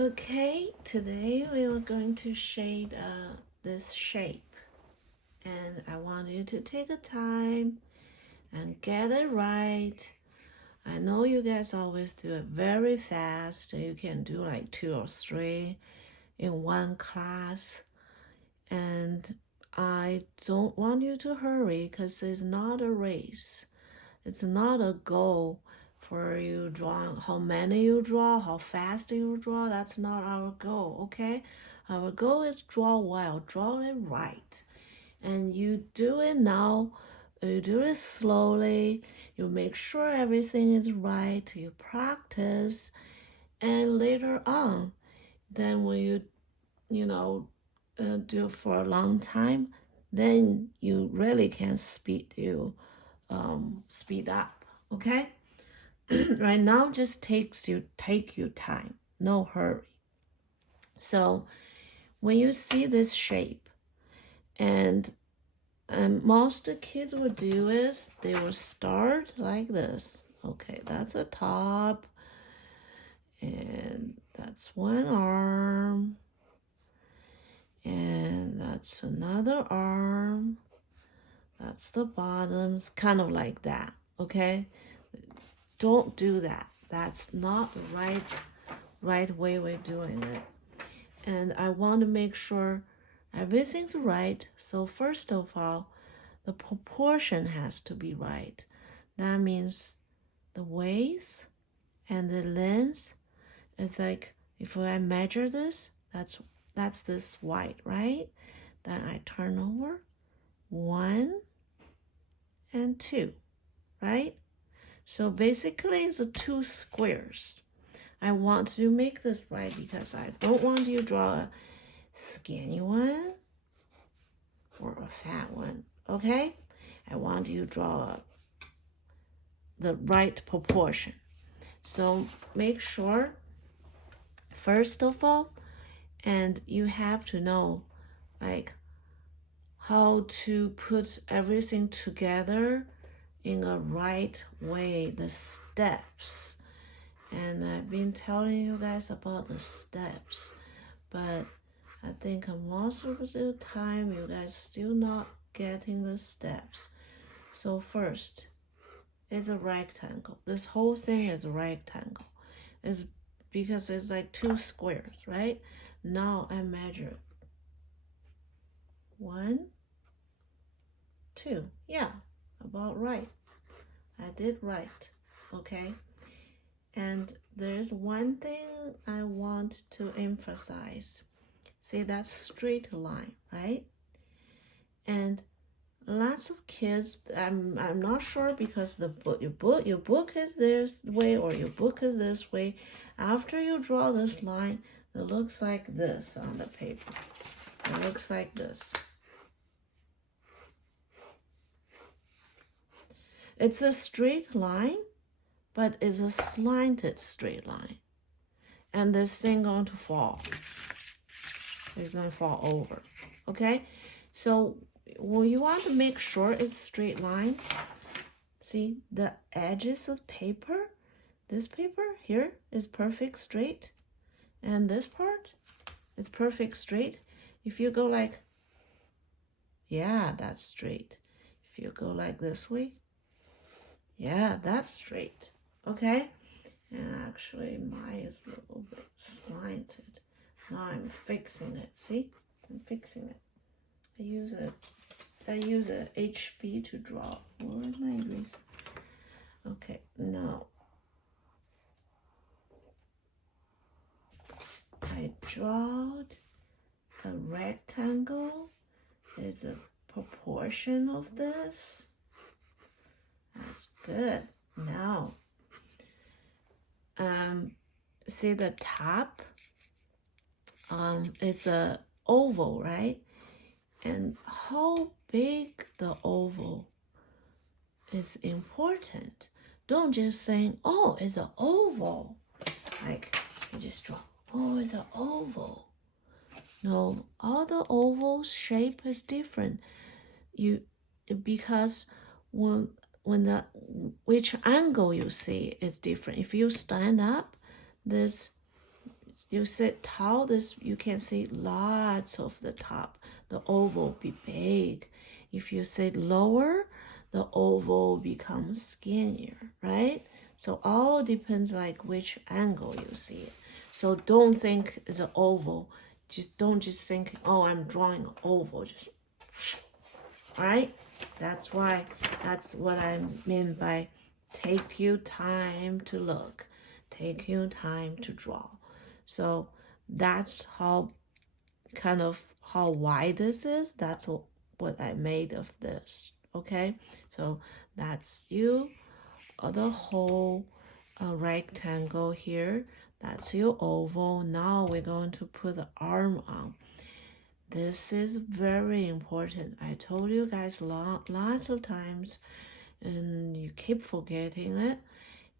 Okay, today we are going to shade this shape, and I want you to take a time and get it right. I know you guys always do it very fast. You can do like 2 or 3 in one class, and I don't want you to hurry because it's not a race. It's not a goal for you drawing how many you draw, how fast you draw. That's not our goal, okay? Our goal is draw well, draw it right. And you do it now, you do it slowly, you make sure everything is right, you practice, and later on, then when you do it for a long time, then you really can speed up, okay? Right now, just take your time, no hurry. So when you see this shape, and most kids will do is they will start like this. Okay, that's a top, and that's one arm, and that's another arm. That's the bottoms, kind of like that, okay? Don't do that. That's not the right way we're doing it. And I want to make sure everything's right. So first of all, the proportion has to be right. That means the width and the length is like, if I measure this, that's this white, right? Then I turn over 1 and 2, right? So basically it's 2 squares. I want to make this right because I don't want you to draw a skinny one or a fat one, okay? I want you to draw the right proportion. So make sure, first of all, and you have to know like how to put everything together in a right way, the steps. And I've been telling you guys about the steps, but I think most of the time you guys still not getting the steps. So first, it's a rectangle. This whole thing is a rectangle. It's because it's like 2 squares, right? Now I measure 1, 2. Yeah, about right. I did right, okay? And there's one thing I want to emphasize. See that straight line, right? And lots of kids, I'm not sure because your book is this way or your book is this way. After you draw this line, it looks like this on the paper. It looks like this. It's a straight line, but it's a slanted straight line. And this thing going to fall. It's going to fall over, okay? So when you want to make sure it's straight line, see the edges of paper, this paper here is perfect straight, and this part is perfect straight. If you go like, yeah, that's straight. If you go like this way, yeah, that's straight, okay? And actually mine is a little bit slanted. Now I'm fixing it, see? I'm fixing it. I use a HB to draw. Where is my eraser? Okay, now I drawed a rectangle. Is a proportion of this. That's good. Now, see the top? It's a oval, right? And how big the oval is important. Don't just say, oh, it's an oval. Like, you just draw, oh, it's an oval. No, all the oval shape is different. Because which angle you see is different. If you stand up, this you sit tall, this you can see lots of the top. The oval be big. If you sit lower, the oval becomes skinnier, right? So all depends like which angle you see it. So don't think it's an oval. Don't just think, oh, I'm drawing an oval. Just, right? That's what I mean by take you time to look, take you time to draw. So that's how how wide this is. That's what I made of this. Okay, so that's the whole rectangle here. That's your oval. Now we're going to put the arm on. This is very important. I told you guys lots of times, and you keep forgetting it.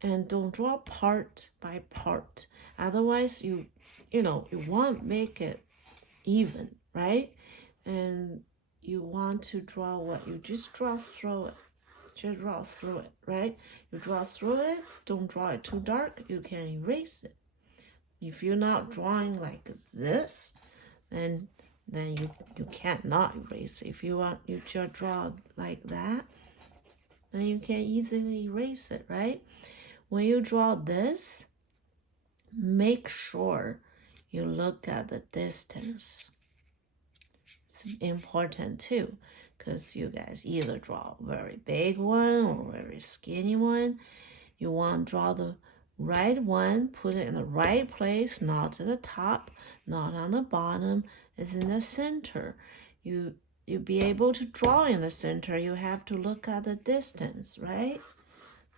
And don't draw part by part. Otherwise, you won't make it even, right? And you want to draw what you just draw through it. Just draw through it, right? You draw through it. Don't draw it too dark. You can erase it. If you're not drawing like this, then you can't not erase it. If you want you just draw like that, then you can easily erase it, right? When you draw this, make sure you look at the distance. It's important too, because you guys either draw a very big one or a very skinny one. You want to draw the right one, put it in the right place, not at the top, not on the bottom. It's in the center. You be able to draw in the center. You have to look at the distance, right?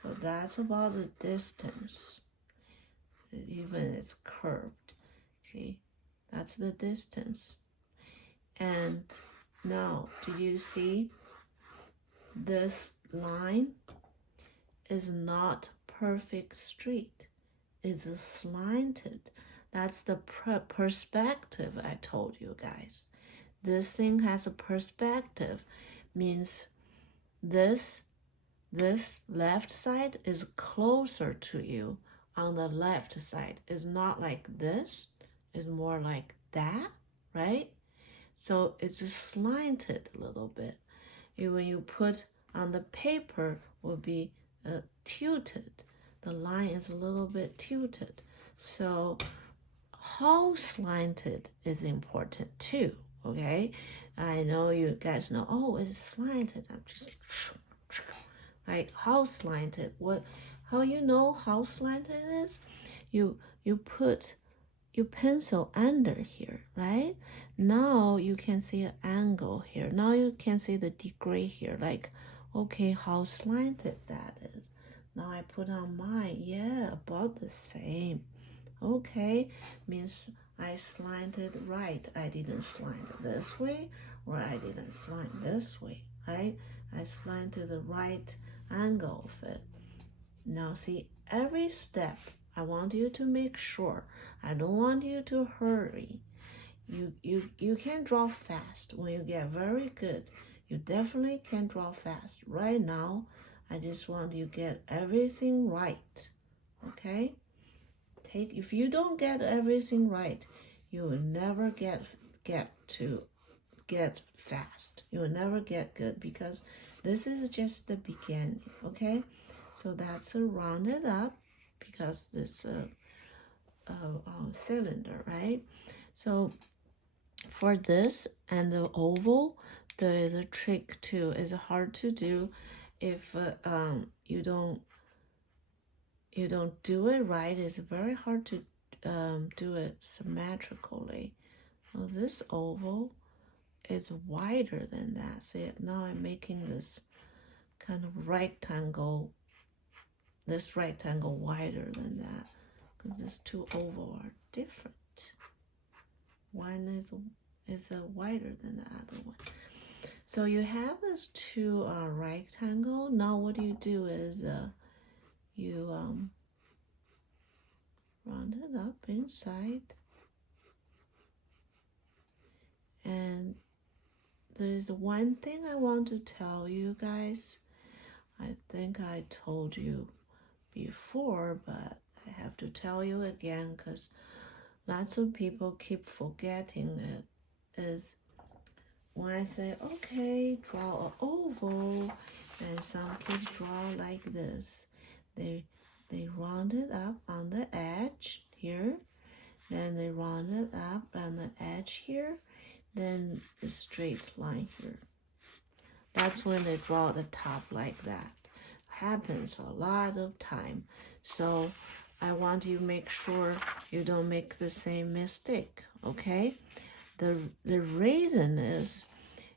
So that's about the distance. Even it's curved. Okay, that's the distance. And now, did you see this line is not perfect straight? It's slanted. That's the perspective I told you guys. This thing has a perspective, means this left side is closer to you on the left side. It's not like this, it's more like that, right? So it's just slanted a little bit. When you put on the paper, will be tilted. The line is a little bit tilted. So how slanted is important too, okay? I know you guys know, oh, it's slanted. I'm just like how slanted. How you know how slanted it is? You put your pencil under here, right? Now you can see an angle here. Now you can see the degree here. Like, okay, how slanted that is. Now I put on mine. Yeah, about the same. Okay, means I slanted right. I didn't slant this way, or I didn't slant this way, right? I slanted the right angle of it. Now see, every step, I want you to make sure. I don't want you to hurry. You can draw fast. When you get very good, you definitely can draw fast. Right now, I just want you to get everything right, okay? If you don't get everything right, you will never get fast. You will never get good, because this is just the beginning, okay? So that's a rounded up, because this cylinder, right? So for this and the oval, the trick too is hard to do if you don't do it right. It's very hard to do it symmetrically. Well, this oval is wider than that. See, now I'm making this kind of rectangle, this rectangle wider than that, because these two oval are different. One is wider than the other one. So you have these two rectangle. Now what you do is you round it up inside, and there's one thing I want to tell you guys. I think I told you before, but I have to tell you again, because lots of people keep forgetting it, is when I say, okay, draw an oval, and some kids draw like this. They round it up on the edge here, then they round it up on the edge here, then a straight line here. That's when they draw the top like that. Happens a lot of time. So I want you to make sure you don't make the same mistake, okay? The reason is,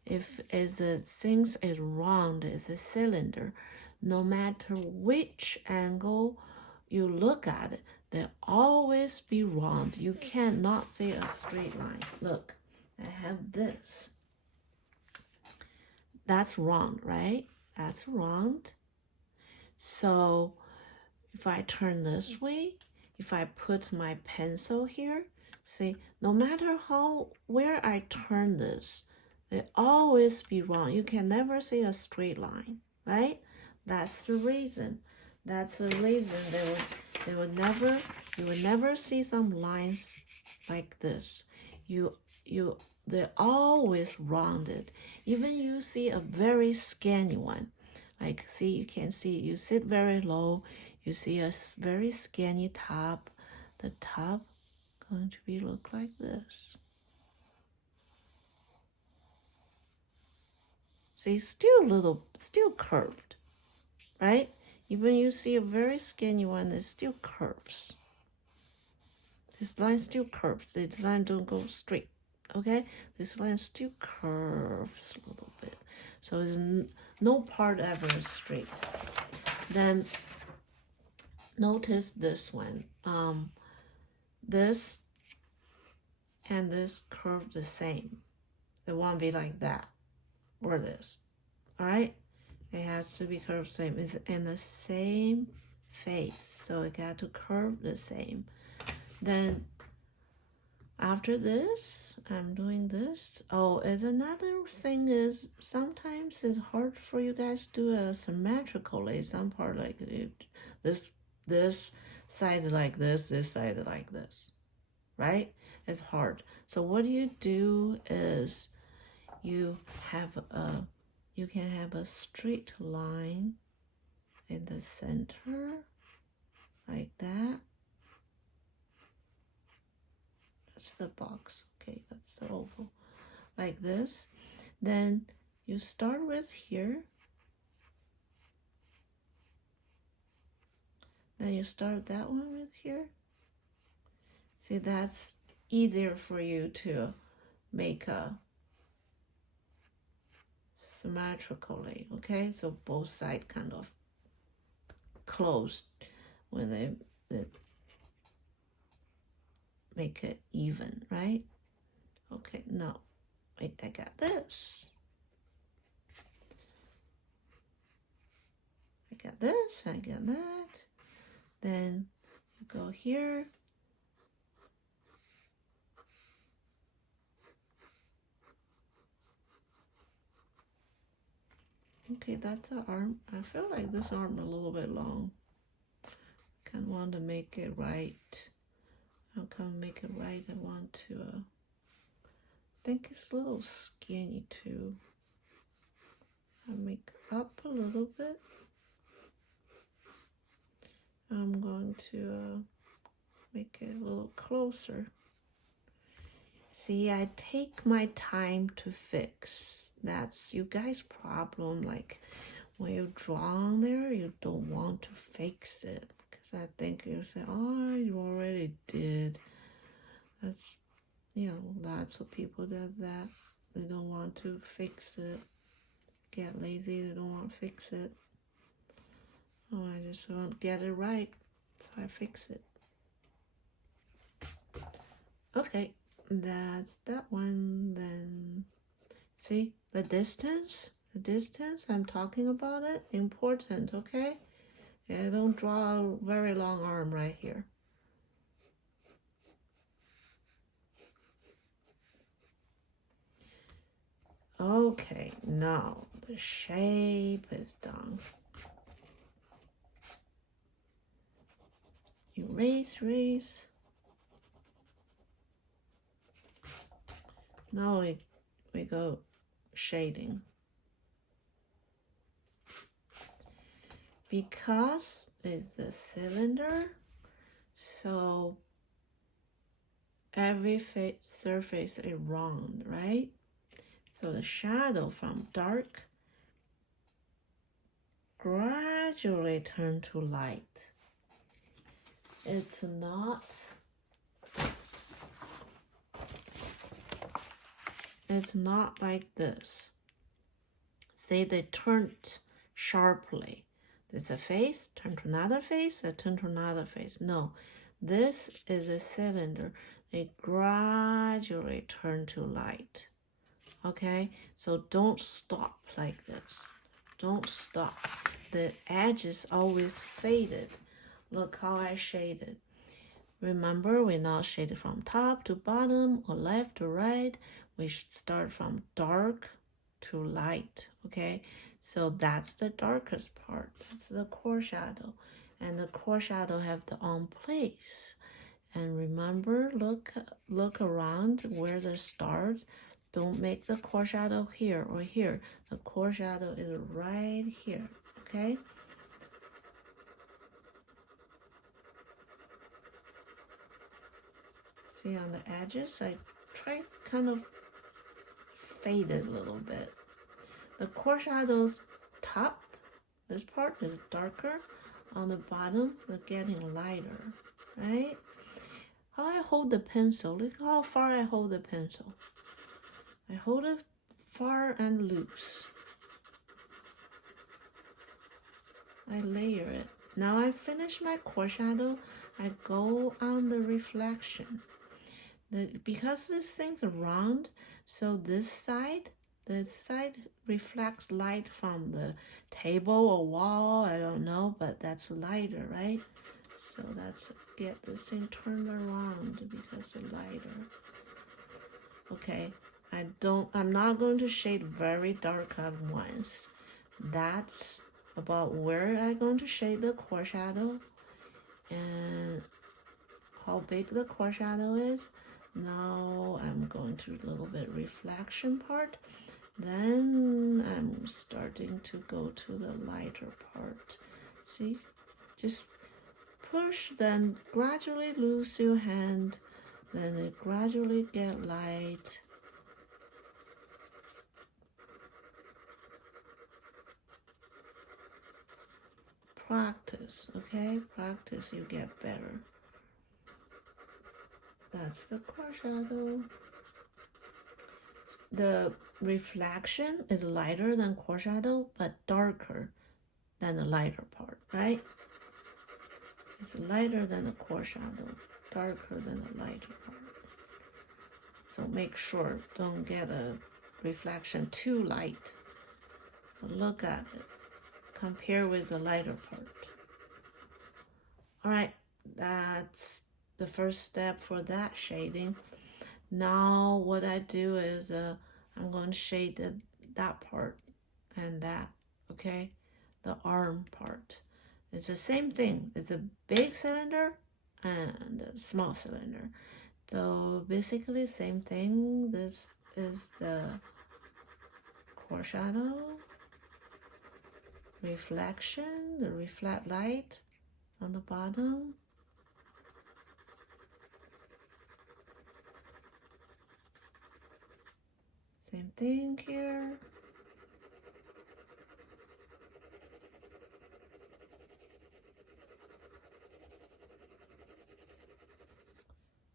if the things is round, is a cylinder, no matter which angle you look at it, they always be round. You cannot see a straight line. Look, I have this. That's round, right? That's round. So if I turn this way, if I put my pencil here, see, no matter where I turn this, they always be wrong. You can never see a straight line, right? That's the reason. That's the reason you would never see some lines like this. They're always rounded. Even you see a very skinny one. Like, see, you can see, you sit very low, you see a very skinny top. The top going to be look like this. See, still curved, right? Even you see a very skinny one, it still curves. This line still curves. This line don't go straight, okay? This line still curves a little bit. So there's no part ever is straight. Then notice this one. This and this curve the same. It won't be like that or this. All right? It has to be curved same. It's in the same face. So it got to curve the same. Then after this, I'm doing this. Oh, it's another thing is sometimes it's hard for you guys to do it symmetrically. Some part like this side like this side like this, right? It's hard. So what you do is you can have a straight line in the center like that. That's the box. Okay, that's the oval. Like this. Then you start with here. Then you start that one with here. See, that's easier for you to make a symmetrically, okay? So both sides kind of closed when they make it even, right? Okay, no, wait, I got this. I got this, I got that. Then you go here. Okay, that's the arm. I feel like this arm a little bit long. Kind of want to make it right. I'm gonna make it right. I want to, I think it's a little skinny too. I'll make up a little bit. I'm going to make it a little closer. See, I take my time to fix. That's you guys' problem. Like when you draw on there, you don't want to fix it. Because I think you say, oh, you already did. That's, you know, lots of people does that. They don't want to fix it. Get lazy, they don't want to fix it. Oh, I just want to get it right. So I fix it. Okay, that's that one. Then see the distance I'm talking about it, important, okay? Yeah, don't draw a very long arm right here. Okay, now the shape is done. Erase. Now we go shading. Because it's the cylinder, so every surface is round, right? So the shadow from dark gradually turn to light. It's not like this. Say they turned sharply. There's a face, turn to another face, turn to another face. No, this is a cylinder. They gradually turn to light. Okay, so don't stop like this. Don't stop. The edge is always faded. Look how I shaded. Remember, we not shaded from top to bottom or left to right. We should start from dark to light, okay? So that's the darkest part. That's the core shadow. And the core shadow have the on place. And remember, look around where the stars. Don't make the core shadow here or here. The core shadow is right here, okay? See on the edges, I try kind of fade it a little bit. The core shadow's top, this part is darker. On the bottom, they're getting lighter, right? How I hold the pencil, look how far I hold the pencil. I hold it far and loose. I layer it. Now I finish my core shadow, I go on the reflection. Because this thing's round, so this side reflects light from the table or wall, I don't know, but that's lighter, right? So that's get this thing turned around because it's lighter. Okay, I'm not going to shade very dark at once. That's about where I'm going to shade the core shadow and how big the core shadow is. Now I'm going to a little bit reflection part. Then I'm starting to go to the lighter part. See, just push, then gradually loose your hand, then it gradually get light. Practice, okay? Practice, you get better. That's the core shadow. The reflection is lighter than core shadow, but darker than the lighter part, right? It's lighter than the core shadow, darker than the lighter part. So make sure, don't get a reflection too light. Look at it. Compare with the lighter part. All right, that's the first step for that shading. Now what I do is I'm going to shade that part and that, okay? The arm part. It's the same thing. It's a big cylinder and a small cylinder. So basically same thing. This is the core shadow, reflection, the reflect light on the bottom. Same thing here.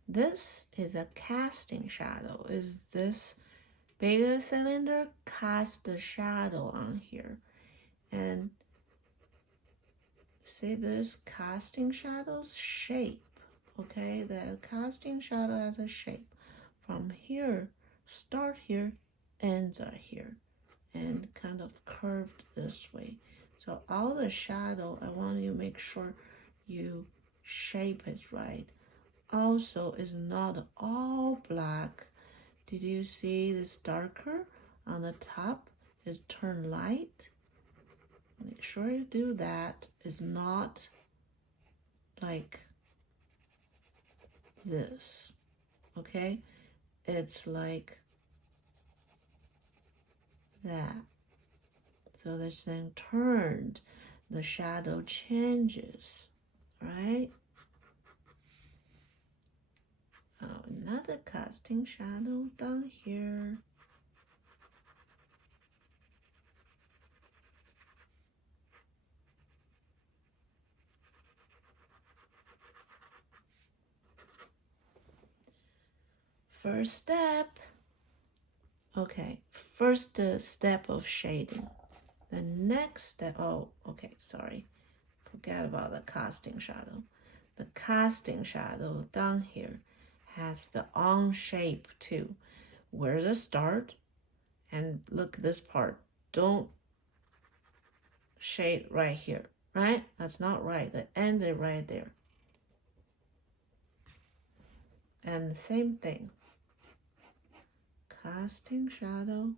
This is a casting shadow. Is this bigger cylinder cast the shadow on here? And see this casting shadow's shape, okay? The casting shadow has a shape. From here, start here, ends are here, and kind of curved this way. So all the shadow, I want you to make sure you shape it right. Also, it's not all black. Did you see this darker on the top is turned light? Make sure you do that. It's not like this, okay? It's like that. So this thing turned, the shadow changes, right? Oh, another casting shadow down here. First step. Okay, first step of shading. The next step, oh, okay, sorry. Forget about the casting shadow. The casting shadow down here has the on shape too. Where's the start? And look at this part. Don't shade right here, right? That's not right. The end is right there. And the same thing. Casting shadow.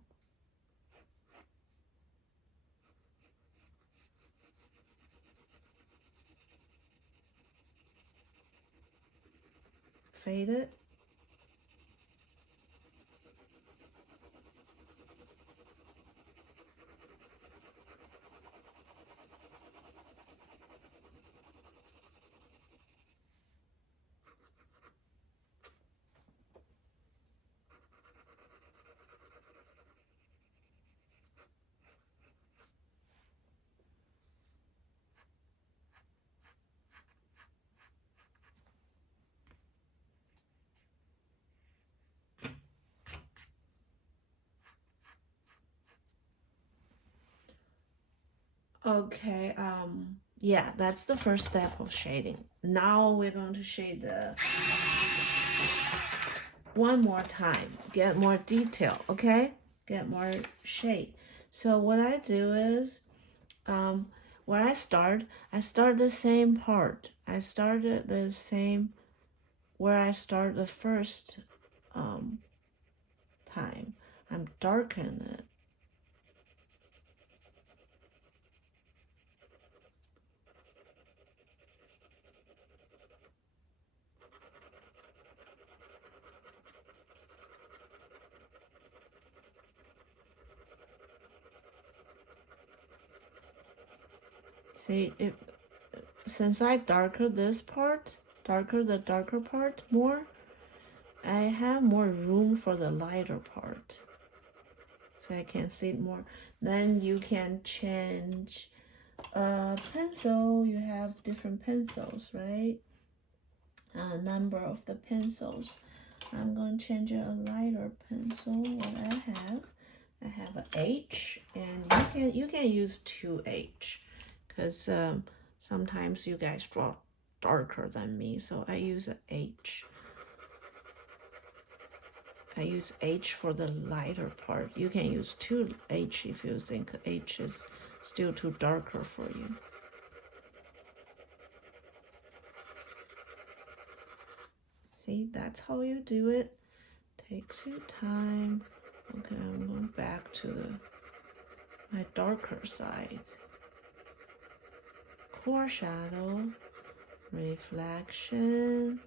Fade it. Okay, yeah, that's the first step of shading. Now we're going to shade the one more time, get more detail, okay? Get more shade. So what I do is, where I start the same part. I started the same where I start the first time. I'm darkening it. See, since I darker this part, the darker part more, I have more room for the lighter part. So I can see it more. Then you can change pencil. You have different pencils, right? Number of the pencils. I'm going to change a lighter pencil. What I have an H, and you can use 2H, because sometimes you guys draw darker than me, so I use an H. I use H for the lighter part. You can use 2H if you think H is still too darker for you. See, that's how you do it. Takes your time. Okay, I'm going back to my darker side. Core shadow, reflection.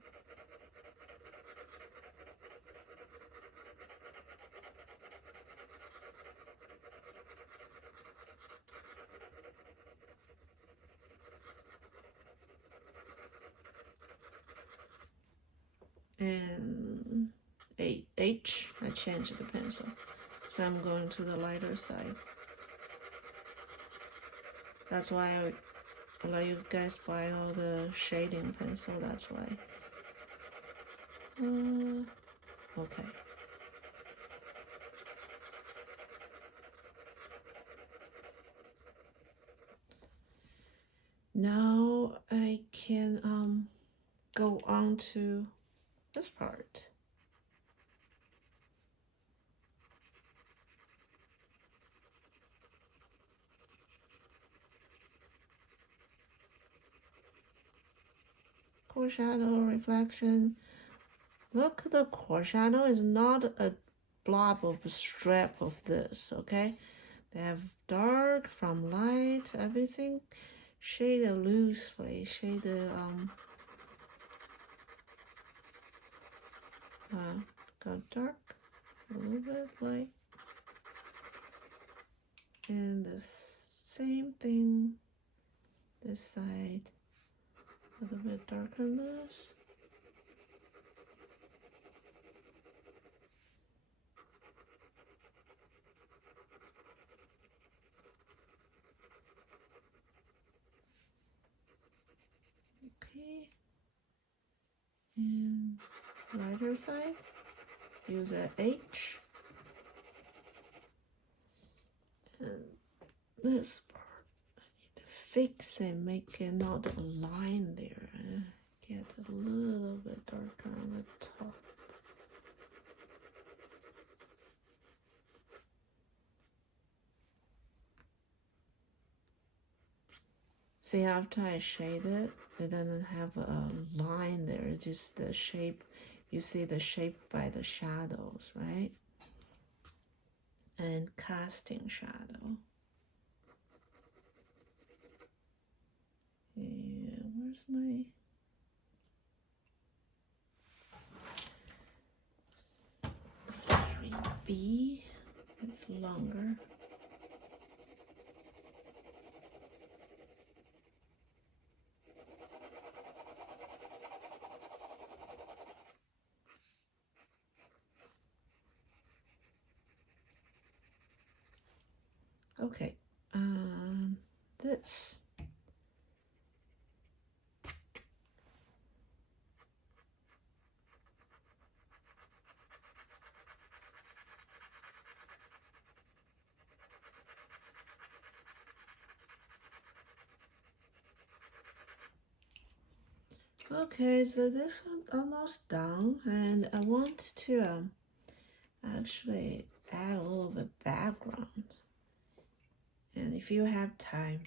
And H, I changed the pencil. So I'm going to the lighter side. That's why I let you guys buy all the shading pencil, that's why. Okay. Now I can go on to this part. Core shadow, reflection. Look, the core shadow is not a blob of a strip of this, okay? They have dark from light, everything shaded loosely, shaded got dark, a little bit light. And the same thing this side, a little bit darker than this. Okay, and lighter side, use a H, and this part I need to fix it, make it not a line there. Get a little bit darker on the top. See, after I shade it, it doesn't have a line there. It's just the shape. You see the shape by the shadows, right? And casting shadow. Yeah, where's my... B? It's longer. Okay, this. Okay, so this one almost done, and I want to actually add a little bit background. And if you have time,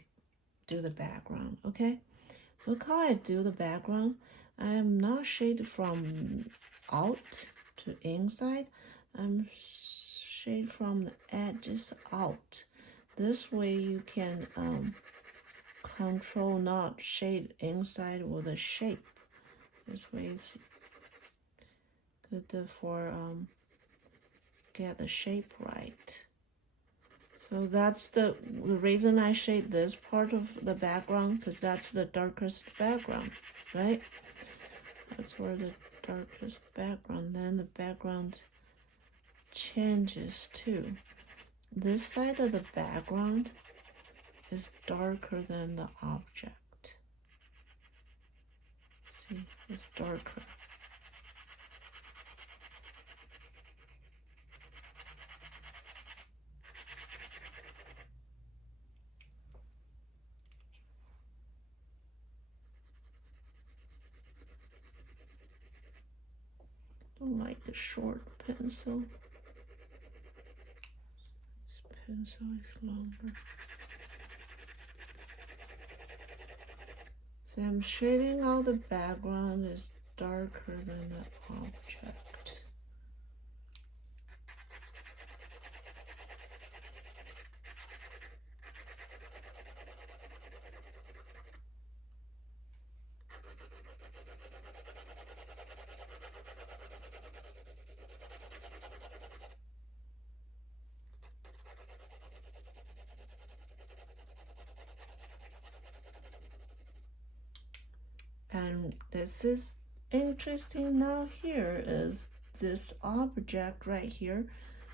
do the background, okay? Look how I do the background. I am not shaded from out to inside. I'm shade from the edges out. This way you can control not shade inside with the shape. This way it's good for get the shape right. So that's the reason I shade this part of the background, because that's the darkest background, right? That's where the darkest background, then the background changes too. This side of the background is darker than the object. See, it's darker. Don't like the short pencil. This pencil is longer. See, I'm shading out the background is darker than the object. And this is interesting now. Here is this object right here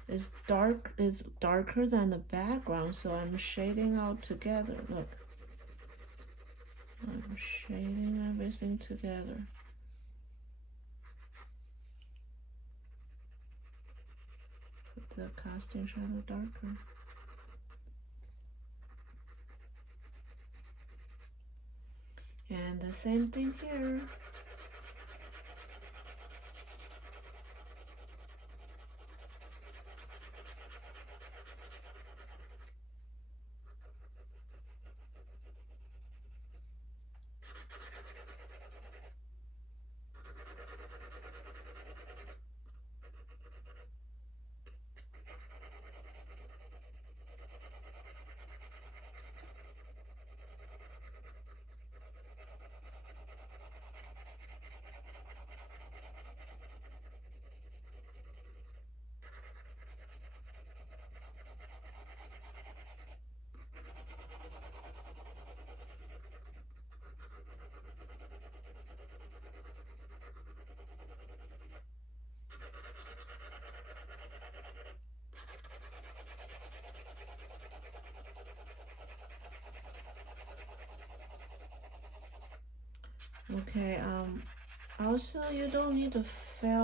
is darker than the background, so I'm shading out together. Look, I'm shading everything together. Put the casting shadow darker. And the same thing here. Okay, also you don't need to fill